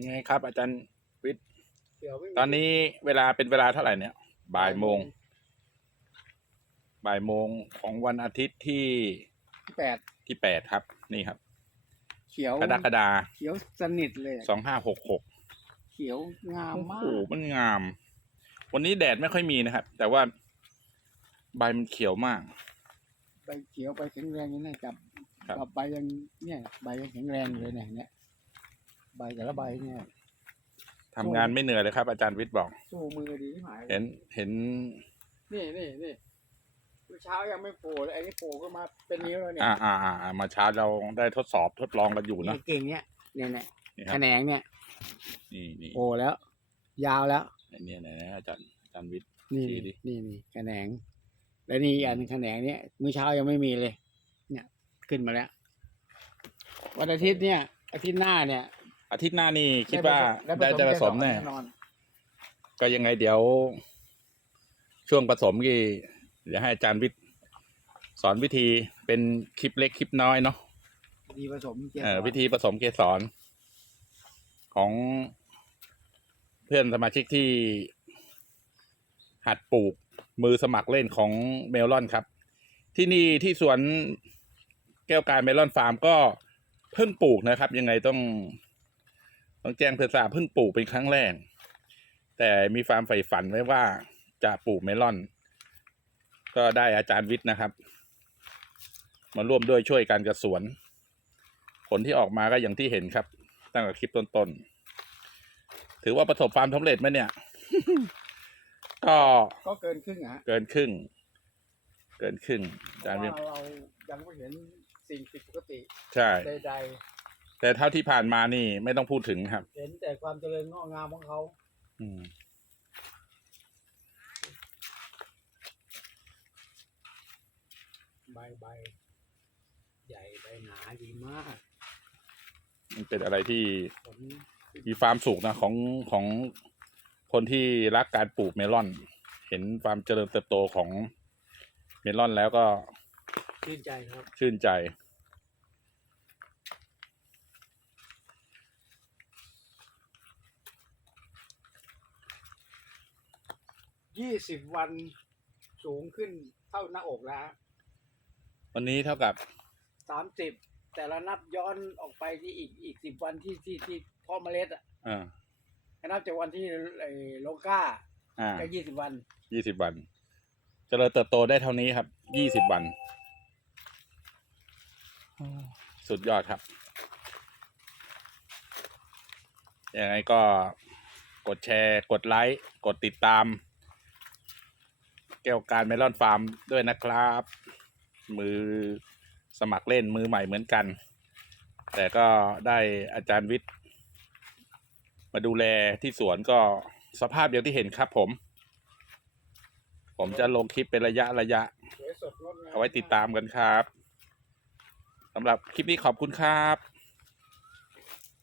ยังไงครับ อาจารย์วิทย์เขียวไม่มีตอนนี้เวลาเป็นเวลาเท่าไหร่เนี่ยบ่ายโมง บ่ายโมงของวันอาทิตย์ที่แปดที่แปดครับ นี่ครับ เขียวกรกฎาเขียวสนิทเลยอะสองห้าหกหกเขียวงามโอ้มาโหกมันงาม วันนี้แดดไม่ค่อยมีนะครับ แต่ว่าใบมันเขียวมาก ใบเขียวใบแข็งแรงนี่นะจับครับจับใบยังเนี่ย ใบยังแข็งแรงอยู่เลยเนี่ยเนี่ย ใบแต่ละใบเนี่ย ทำงานไม่เหนื่อยเลยครับ อาจารย์วิทย์บอก สู้มือดีที่หมายเห็นเห็นนี่นี่นี่เมื่อเช้ายังไม่โผล่เลยไอ้นี่โผล่ก็มาเป็นนิ้วแล้วเนี่ยอ่าอ่าอ่าอ่ามาเช้าเราได้ทดสอบทดลองกันอยู่เนอะนี่กิ่งเนี่ยเนี่ยเนี่ยนี่คแขรับนงเนี่ย นี่นี่โผล่แล้ว ยาวแล้วเนี่ยเนี่ยเนี่ยอาจารย์อาจารย์วิทย์ นี่ชี้ดิ นี่นี่แขนง แล้วนี่อีกอันหนึ่งแขนงเนี่ยมื้อเช้ายังไม่มีเลย เนี่ย ขึ้นมาแล้ว วันอาทิตย์เนี่ยอาทิตย์หน้าเนี่ย อาทิตย์หน้านี่คิดว่าได้จะผสมแน่นอนก็ยังไงเดี๋ยว ช่วงผสมกี่เดี๋ยวให้อาจารย์วิทย์สอนวิธีเป็นคลิปเล็กคลิปน้อยเนาะดีผสมเกสรเอ่อวิธีผสมเกสรของเพื่อนสมาชิกที่หัดปลูกมือสมัครเล่นของเมลอนครับ ที่นี่ที่สวนแก้วการเมลอนฟาร์มก็เพิ่งปลูกนะครับ ยังไงต้อง ต้องแจ้งเพื่อนทราบเพิ่งปลูกเป็นครั้งแรก แต่มีฟาร์มใฝ่ฝันไว้ว่าจะปลูกเมลอน ก็ได้อาจารย์วิทย์นะครับ มาร่วมด้วยช่วยกันกับสวน ผลที่ออกมาก็อย่างที่เห็นครับ ตั้งแต่คลิปต้นๆ ถือว่าประสบความสำเร็จไหมเนี่ย ก็ก็เกินครึ่งอะฮะเกินครึ่ง เกินครึ่งอาเพจารราะย์วิทว่าย์เรายังไม่เห็นสิ่งผิดปกติใช่ ใด แต่เท่าที่ผ่านมานี่ไม่ต้องพูดถึงครับๆเห็นแต่ความเจริญงอกงามของเขา อืมใบใบใหญ่ใบหนาดีมากมันเป็นอะไรที่ผลมีความสุขนะของของคนที่รักการปลูกเมลอน เห็นความเจริญเติบโตของเมลอนแล้วก็ชื่นใจครับ ชื่นใจ ยี่สิบวันสูงขึ้นเท่าหน้าอกแล้ววันนี้เท่ากับสามสิบแต่ละนับย้อนออกไปที่อีกอีกสิบวันที่ที่ที่เพาะเมล็ดอะอ่านับจากวันที่ไอ้โลก้าอ่าก็ยี่สิบวัน ยี่สิบวันเจริญเติบโตได้เท่านี้ครับ ยี่สิบวัน สุดยอดครับ ยังไงก็กดแชร์ กดไลค์ กดติดตาม แก้วการเมลอนฟาร์มด้วยนะครับ มือสมัครเล่นมือใหม่เหมือนกัน แต่ก็ได้อาจารย์วิทย์ มาดูแลที่สวนก็สภาพอย่างที่เห็นครับผม ผมจะลงคลิปเป็นระยะระยะ เอาไว้ติดตามกันครับสำหรับคลิปนี้ขอบคุณครับ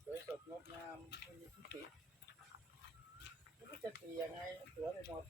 สวยสดงดงามมีที่ติไม่รู้จะตียังไงสวยไปหมด